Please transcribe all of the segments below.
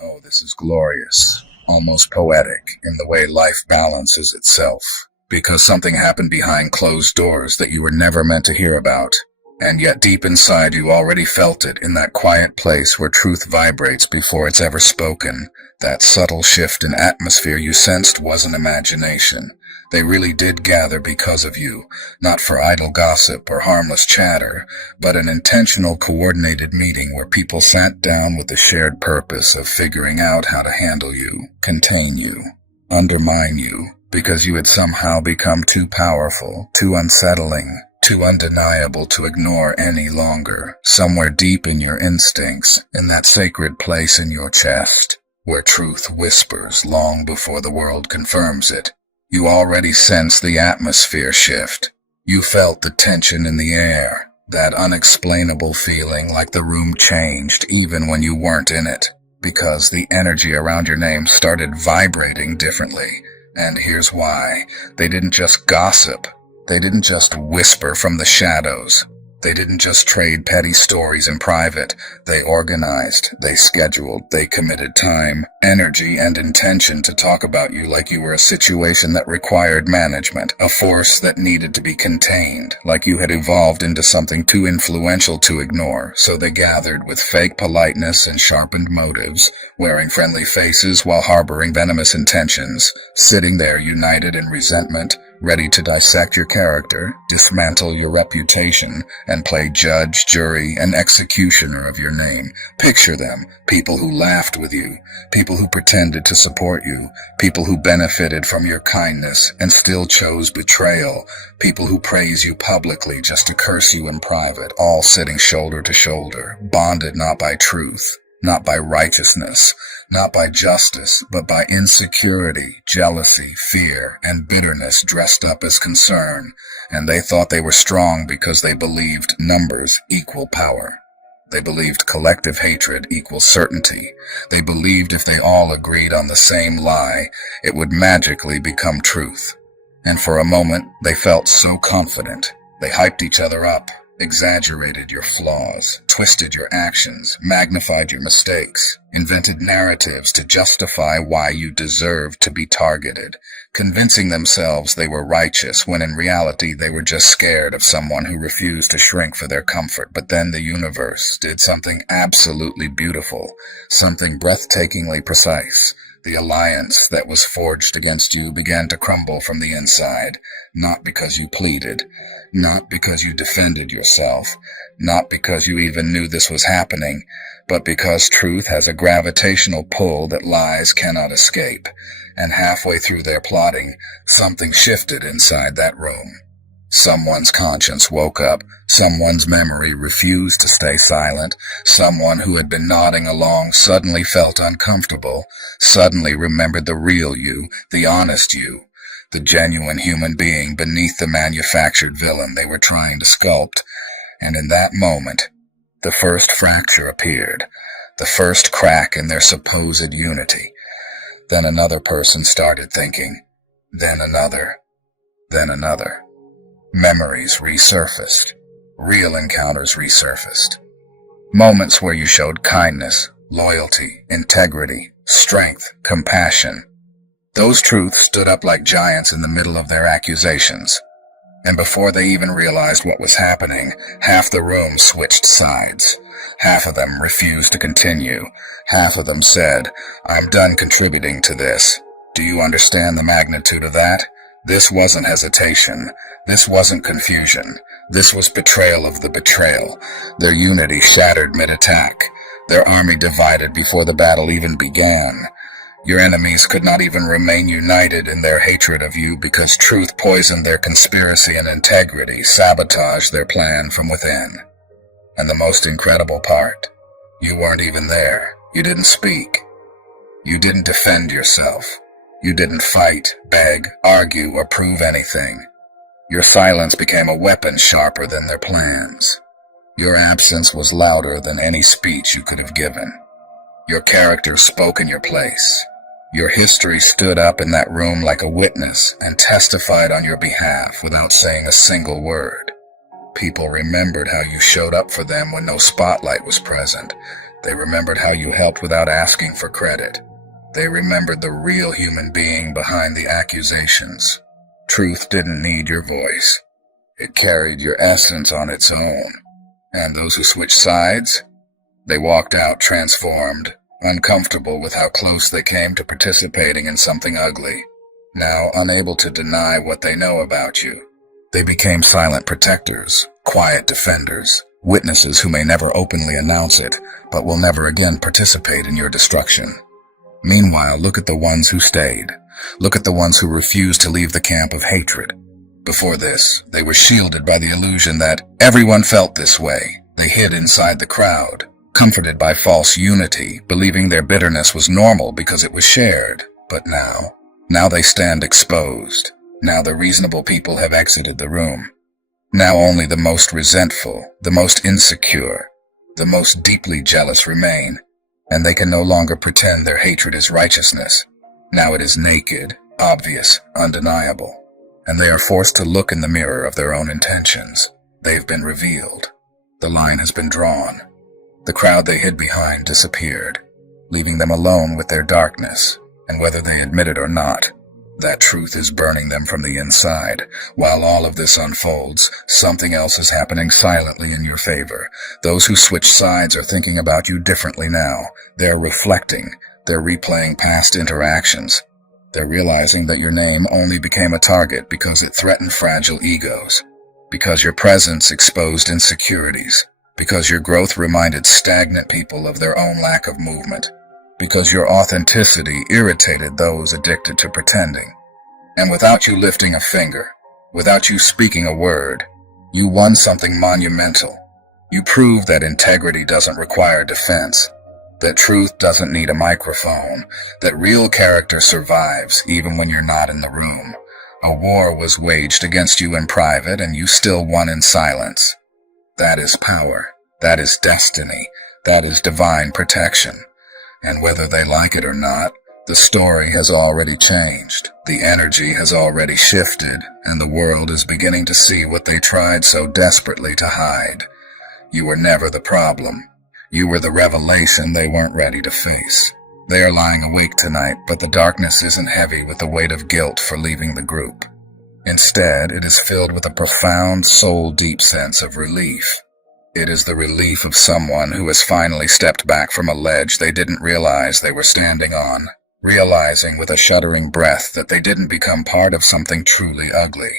Oh, this is glorious, almost poetic in the way life balances itself. Because something happened behind closed doors that you were never meant to hear about. And yet deep inside you already felt it in that quiet place where truth vibrates before it's ever spoken. That subtle shift in atmosphere you sensed wasn't imagination. They really did gather because of you, not for idle gossip or harmless chatter, but an intentional coordinated meeting where people sat down with the shared purpose of figuring out how to handle you, contain you, undermine you, because you had somehow become too powerful, too unsettling, too undeniable to ignore any longer. Somewhere deep in your instincts, in that sacred place in your chest, where truth whispers long before the world confirms it, you already sensed the atmosphere shift. You felt the tension in the air, that unexplainable feeling like the room changed even when you weren't in it, because the energy around your name started vibrating differently. And here's why. They didn't just gossip. They didn't just whisper from the shadows. They didn't just trade petty stories in private. They organized, they scheduled, they committed time, energy, and intention to talk about you like you were a situation that required management, a force that needed to be contained, like you had evolved into something too influential to ignore. So they gathered with fake politeness and sharpened motives, wearing friendly faces while harboring venomous intentions, sitting there united in resentment, ready to dissect your character, dismantle your reputation, and play judge, jury, and executioner of your name. Picture them, people who laughed with you, people who pretended to support you, people who benefited from your kindness and still chose betrayal, people who praise you publicly just to curse you in private, all sitting shoulder to shoulder, bonded not by truth, not by righteousness, not by justice, but by insecurity, jealousy, fear, and bitterness dressed up as concern. And they thought they were strong because they believed numbers equal power. They believed collective hatred equals certainty. They believed if they all agreed on the same lie, it would magically become truth. And for a moment, they felt so confident. They hyped each other up, exaggerated your flaws, twisted your actions, magnified your mistakes, invented narratives to justify why you deserved to be targeted, convincing themselves they were righteous when in reality they were just scared of someone who refused to shrink for their comfort. But then the universe did something absolutely beautiful, something breathtakingly precise. The alliance that was forged against you began to crumble from the inside, not because you pleaded, not because you defended yourself, not because you even knew this was happening, but because truth has a gravitational pull that lies cannot escape. And halfway through their plotting, something shifted inside that room. Someone's conscience woke up. Someone's memory refused to stay silent. Someone who had been nodding along suddenly felt uncomfortable, suddenly remembered the real you, the honest you, the genuine human being beneath the manufactured villain they were trying to sculpt. And in that moment, the first fracture appeared, the first crack in their supposed unity. Then another person started thinking, then another, then another. Memories resurfaced. Real encounters resurfaced. Moments where you showed kindness, loyalty, integrity, strength, compassion. Those truths stood up like giants in the middle of their accusations. And before they even realized what was happening, half the room switched sides. Half of them refused to continue. Half of them said, "I'm done contributing to this." Do you understand the magnitude of that? This wasn't hesitation. This wasn't confusion. This was betrayal of the betrayal. Their unity shattered mid-attack. Their army divided before the battle even began. Your enemies could not even remain united in their hatred of you because truth poisoned their conspiracy and integrity, sabotaged their plan from within. And the most incredible part, you weren't even there. You didn't speak. You didn't defend yourself. You didn't fight, beg, argue, or prove anything. Your silence became a weapon sharper than their plans. Your absence was louder than any speech you could have given. Your character spoke in your place. Your history stood up in that room like a witness and testified on your behalf without saying a single word. People remembered how you showed up for them when no spotlight was present. They remembered how you helped without asking for credit. They remembered the real human being behind the accusations. Truth didn't need your voice. It carried your essence on its own. And those who switched sides? They walked out transformed, uncomfortable with how close they came to participating in something ugly, now unable to deny what they know about you. They became silent protectors, quiet defenders, witnesses who may never openly announce it, but will never again participate in your destruction. Meanwhile, look at the ones who stayed. Look at the ones who refused to leave the camp of hatred. Before this, they were shielded by the illusion that everyone felt this way. They hid inside the crowd, comforted by false unity, believing their bitterness was normal because it was shared. But now they stand exposed. Now the reasonable people have exited the room. Now only the most resentful, the most insecure, the most deeply jealous remain, and they can no longer pretend their hatred is righteousness. Now it is naked, obvious, undeniable, and they are forced to look in the mirror of their own intentions. They've been revealed. The line has been drawn. The crowd they hid behind disappeared, leaving them alone with their darkness, and whether they admit it or not, that truth is burning them from the inside. While all of this unfolds, something else is happening silently in your favor. Those who switch sides are thinking about you differently now. They're reflecting. They're replaying past interactions. They're realizing that your name only became a target because it threatened fragile egos, because your presence exposed insecurities, because your growth reminded stagnant people of their own lack of movement, because your authenticity irritated those addicted to pretending. And without you lifting a finger, without you speaking a word, you won something monumental. You proved that integrity doesn't require defense, that truth doesn't need a microphone, that real character survives even when you're not in the room. A war was waged against you in private, and you still won in silence. That is power. That is destiny. That is divine protection. And whether they like it or not, the story has already changed. The energy has already shifted, and the world is beginning to see what they tried so desperately to hide. You were never the problem. You were the revelation they weren't ready to face. They are lying awake tonight, but the darkness isn't heavy with the weight of guilt for leaving the group. Instead, it is filled with a profound, soul-deep sense of relief. It is the relief of someone who has finally stepped back from a ledge they didn't realize they were standing on, realizing with a shuddering breath that they didn't become part of something truly ugly.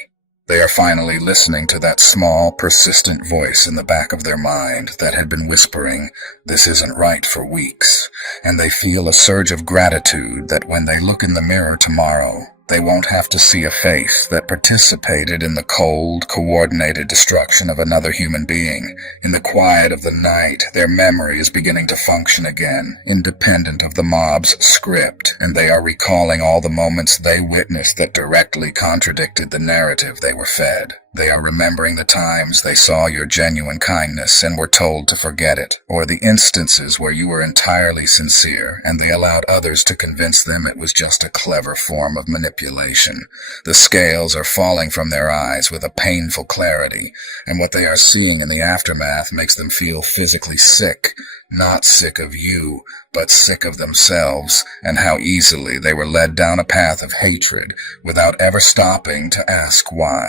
They are finally listening to that small, persistent voice in the back of their mind that had been whispering, "This isn't right," for weeks, and they feel a surge of gratitude that when they look in the mirror tomorrow, they won't have to see a face that participated in the cold, coordinated destruction of another human being. In the quiet of the night, their memory is beginning to function again, independent of the mob's script, and they are recalling all the moments they witnessed that directly contradicted the narrative they were fed. They are remembering the times they saw your genuine kindness and were told to forget it, or the instances where you were entirely sincere and they allowed others to convince them it was just a clever form of manipulation. The scales are falling from their eyes with a painful clarity, and what they are seeing in the aftermath makes them feel physically sick, not sick of you, but sick of themselves, and how easily they were led down a path of hatred without ever stopping to ask why.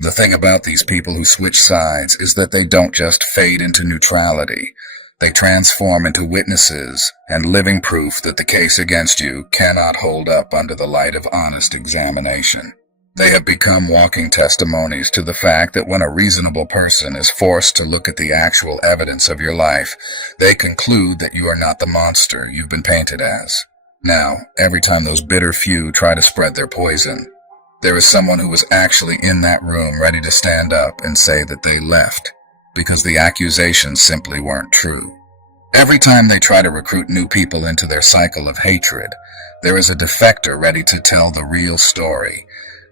The thing about these people who switch sides is that they don't just fade into neutrality. They transform into witnesses and living proof that the case against you cannot hold up under the light of honest examination. They have become walking testimonies to the fact that when a reasonable person is forced to look at the actual evidence of your life, they conclude that you are not the monster you've been painted as. Now, every time those bitter few try to spread their poison, there is someone who was actually in that room ready to stand up and say that they left, because the accusations simply weren't true. Every time they try to recruit new people into their cycle of hatred, there is a defector ready to tell the real story.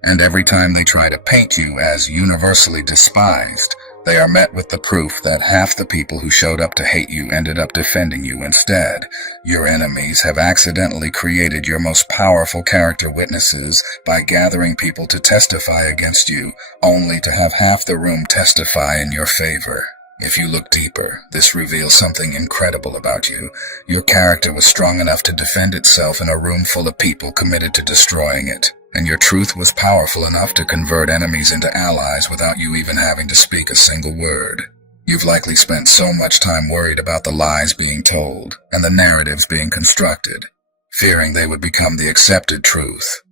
And every time they try to paint you as universally despised, they are met with the proof that half the people who showed up to hate you ended up defending you instead. Your enemies have accidentally created your most powerful character witnesses by gathering people to testify against you, only to have half the room testify in your favor. If you look deeper, this reveals something incredible about you. Your character was strong enough to defend itself in a room full of people committed to destroying it, and your truth was powerful enough to convert enemies into allies without you even having to speak a single word. You've likely spent so much time worried about the lies being told and the narratives being constructed, fearing they would become the accepted truth.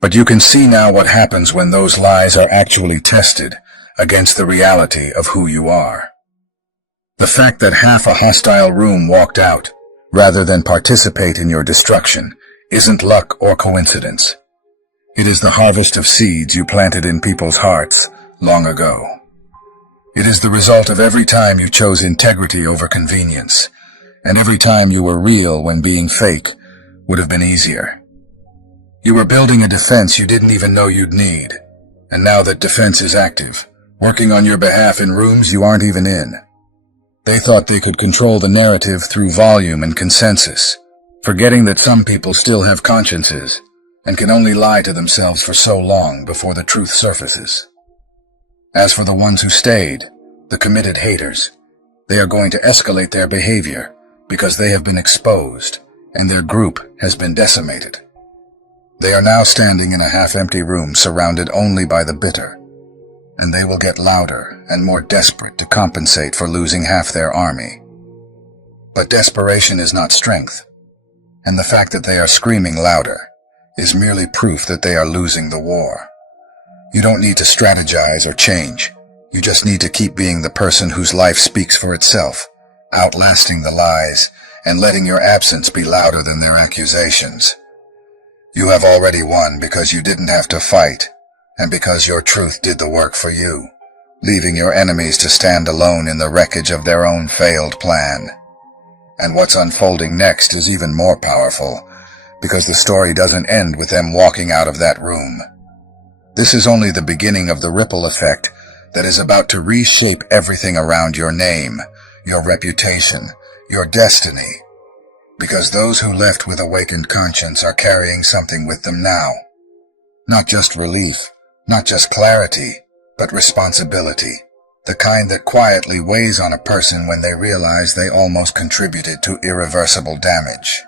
But you can see now what happens when those lies are actually tested against the reality of who you are. The fact that half a hostile room walked out, rather than participate in your destruction, isn't luck or coincidence. It is the harvest of seeds you planted in people's hearts long ago. It is the result of every time you chose integrity over convenience, and every time you were real when being fake would have been easier. You were building a defense you didn't even know you'd need, and now that defense is active, working on your behalf in rooms you aren't even in. They thought they could control the narrative through volume and consensus, forgetting that some people still have consciences and can only lie to themselves for so long before the truth surfaces. As for the ones who stayed, the committed haters, they are going to escalate their behavior because they have been exposed and their group has been decimated. They are now standing in a half-empty room surrounded only by the bitter, and they will get louder and more desperate to compensate for losing half their army. But desperation is not strength, and the fact that they are screaming louder is merely proof that they are losing the war. You don't need to strategize or change. You just need to keep being the person whose life speaks for itself, outlasting the lies and letting your absence be louder than their accusations. You have already won because you didn't have to fight, and because your truth did the work for you, leaving your enemies to stand alone in the wreckage of their own failed plan. And what's unfolding next is even more powerful, because the story doesn't end with them walking out of that room. This is only the beginning of the ripple effect that is about to reshape everything around your name, your reputation, your destiny, because those who left with awakened conscience are carrying something with them now. Not just relief, not just clarity, but responsibility, the kind that quietly weighs on a person when they realize they almost contributed to irreversible damage.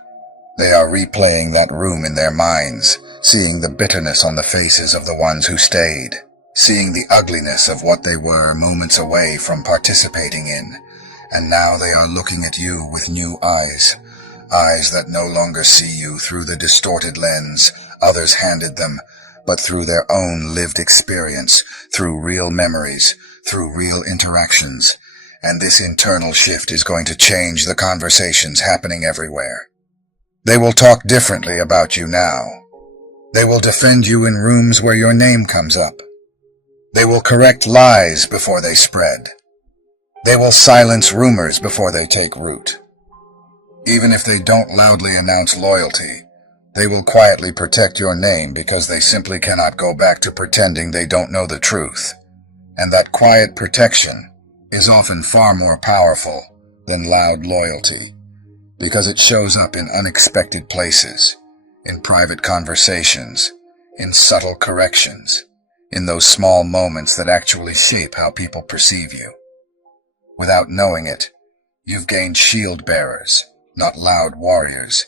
They are replaying that room in their minds, seeing the bitterness on the faces of the ones who stayed, seeing the ugliness of what they were moments away from participating in, and now they are looking at you with new eyes, eyes that no longer see you through the distorted lens others handed them, but through their own lived experience, through real memories, through real interactions. And this internal shift is going to change the conversations happening everywhere. They will talk differently about you now. They will defend you in rooms where your name comes up. They will correct lies before they spread. They will silence rumors before they take root. Even if they don't loudly announce loyalty, they will quietly protect your name because they simply cannot go back to pretending they don't know the truth. And that quiet protection is often far more powerful than loud loyalty, because it shows up in unexpected places, in private conversations, in subtle corrections, in those small moments that actually shape how people perceive you. Without knowing it, you've gained shield bearers, not loud warriors,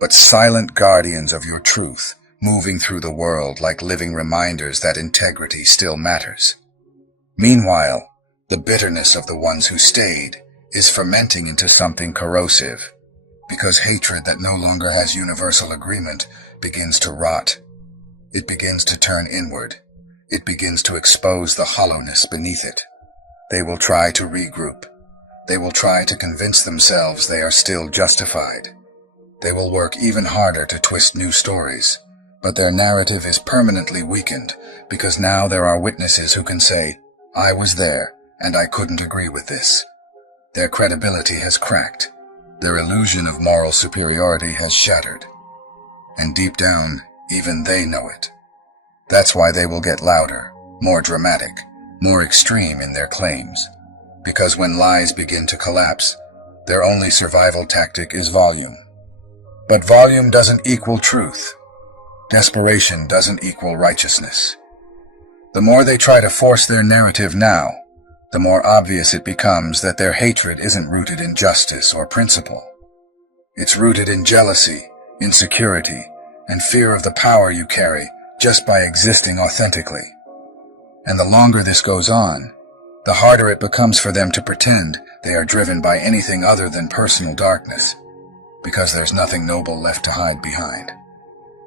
but silent guardians of your truth, moving through the world like living reminders that integrity still matters. Meanwhile, the bitterness of the ones who stayed is fermenting into something corrosive, because hatred that no longer has universal agreement begins to rot. It begins to turn inward. It begins to expose the hollowness beneath it. They will try to regroup. They will try to convince themselves they are still justified. They will work even harder to twist new stories, but their narrative is permanently weakened because now there are witnesses who can say, "I was there, and I couldn't agree with this." Their credibility has cracked. Their illusion of moral superiority has shattered. And deep down, even they know it. That's why they will get louder, more dramatic, more extreme in their claims. Because when lies begin to collapse, their only survival tactic is volume. But volume doesn't equal truth. Desperation doesn't equal righteousness. The more they try to force their narrative now, the more obvious it becomes that their hatred isn't rooted in justice or principle. It's rooted in jealousy, insecurity, and fear of the power you carry just by existing authentically. And the longer this goes on, the harder it becomes for them to pretend they are driven by anything other than personal darkness, because there's nothing noble left to hide behind.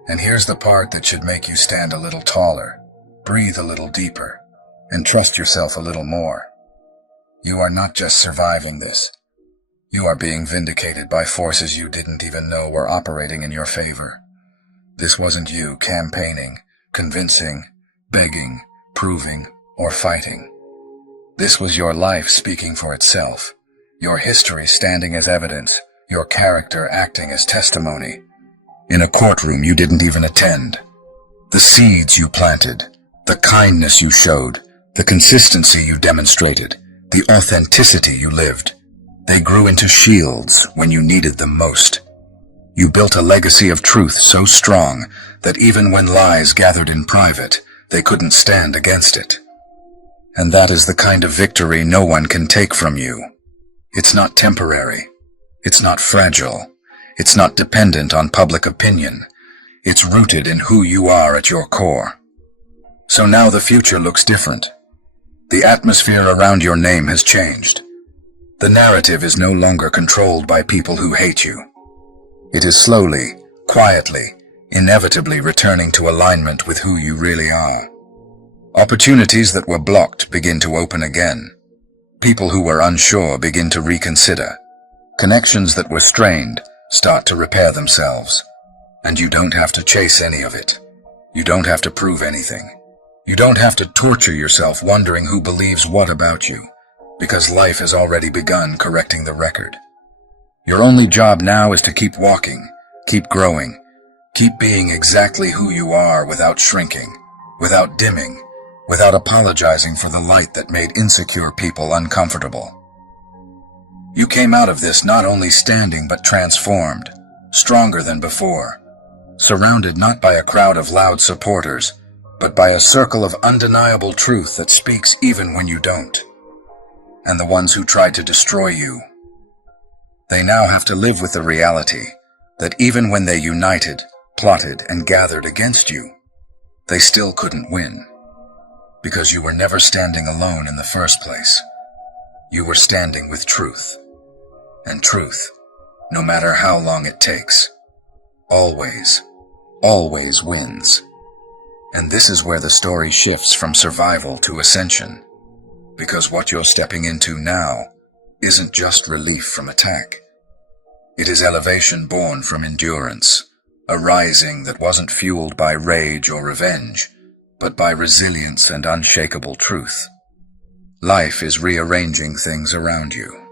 And here's the part that should make you stand a little taller, breathe a little deeper, and trust yourself a little more. You are not just surviving this. You are being vindicated by forces you didn't even know were operating in your favor. This wasn't you campaigning, convincing, begging, proving, or fighting. This was your life speaking for itself, your history standing as evidence, your character acting as testimony. In a courtroom you didn't even attend. The seeds you planted, the kindness you showed, the consistency you demonstrated, the authenticity you lived, they grew into shields when you needed them most. You built a legacy of truth so strong that even when lies gathered in private, they couldn't stand against it. And that is the kind of victory no one can take from you. It's not temporary. It's not fragile. It's not dependent on public opinion. It's rooted in who you are at your core. So now the future looks different. The atmosphere around your name has changed. The narrative is no longer controlled by people who hate you. It is slowly, quietly, inevitably returning to alignment with who you really are. Opportunities that were blocked begin to open again. People who were unsure begin to reconsider. Connections that were strained start to repair themselves. And you don't have to chase any of it. You don't have to prove anything. You don't have to torture yourself wondering who believes what about you, because life has already begun correcting the record. Your only job now is to keep walking, keep growing, keep being exactly who you are without shrinking, without dimming, without apologizing for the light that made insecure people uncomfortable. You came out of this not only standing but transformed, stronger than before, surrounded not by a crowd of loud supporters, but by a circle of undeniable truth that speaks even when you don't. And the ones who tried to destroy you, they now have to live with the reality that even when they united, plotted, and gathered against you, they still couldn't win. Because you were never standing alone in the first place. You were standing with truth. And truth, no matter how long it takes, always, always wins. And this is where the story shifts from survival to ascension. Because what you're stepping into now isn't just relief from attack. It is elevation born from endurance, a rising that wasn't fueled by rage or revenge, but by resilience and unshakable truth. Life is rearranging things around you.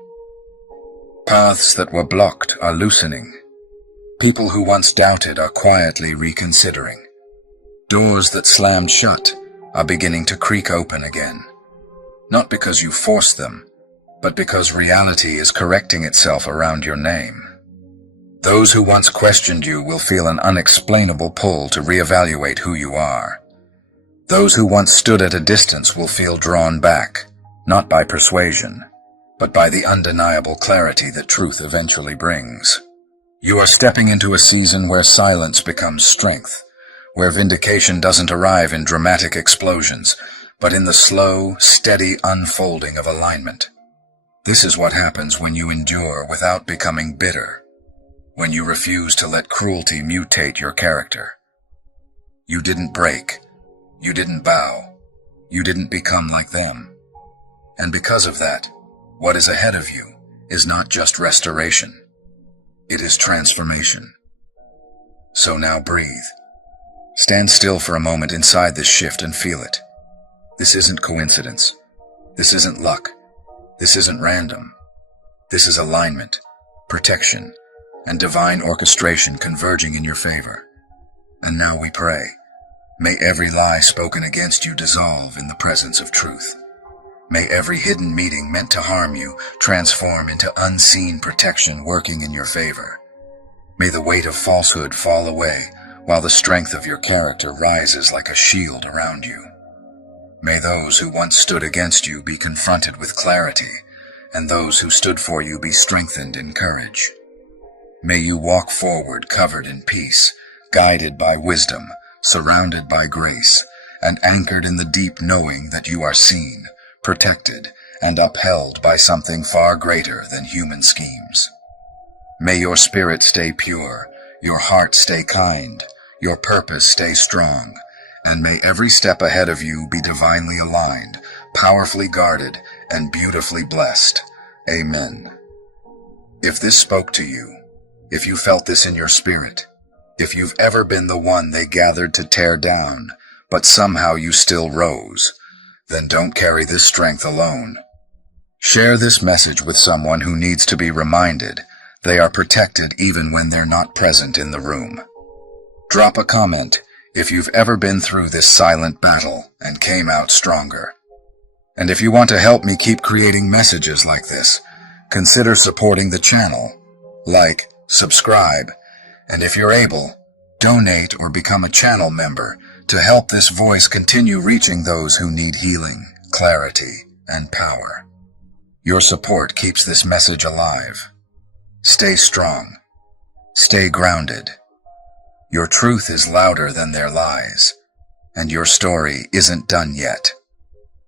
Paths that were blocked are loosening. People who once doubted are quietly reconsidering. Doors that slammed shut are beginning to creak open again. Not because you forced them, but because reality is correcting itself around your name. Those who once questioned you will feel an unexplainable pull to reevaluate who you are. Those who once stood at a distance will feel drawn back, not by persuasion, but by the undeniable clarity that truth eventually brings. You are stepping into a season where silence becomes strength, where vindication doesn't arrive in dramatic explosions, but in the slow, steady unfolding of alignment. This is what happens when you endure without becoming bitter, when you refuse to let cruelty mutate your character. You didn't break. You didn't bow. You didn't become like them. And because of that, what is ahead of you is not just restoration. It is transformation. So now breathe. Stand still for a moment inside this shift and feel it. This isn't coincidence. This isn't luck. This isn't random. This is alignment, protection, and divine orchestration converging in your favor. And now we pray. May every lie spoken against you dissolve in the presence of truth. May every hidden meeting meant to harm you transform into unseen protection working in your favor. May the weight of falsehood fall away while the strength of your character rises like a shield around you. May those who once stood against you be confronted with clarity, and those who stood for you be strengthened in courage. May you walk forward covered in peace, guided by wisdom, surrounded by grace, and anchored in the deep knowing that you are seen, protected, and upheld by something far greater than human schemes. May your spirit stay pure, your heart stay kind, your purpose stay strong, and may every step ahead of you be divinely aligned, powerfully guarded, and beautifully blessed. Amen. If this spoke to you, if you felt this in your spirit, if you've ever been the one they gathered to tear down, but somehow you still rose, then don't carry this strength alone. Share this message with someone who needs to be reminded they are protected even when they're not present in the room. Drop a comment if you've ever been through this silent battle and came out stronger. And if you want to help me keep creating messages like this, consider supporting the channel. Like, subscribe, and if you're able, donate or become a channel member to help this voice continue reaching those who need healing, clarity, and power. Your support keeps this message alive. Stay strong. Stay grounded. Your truth is louder than their lies, and your story isn't done yet.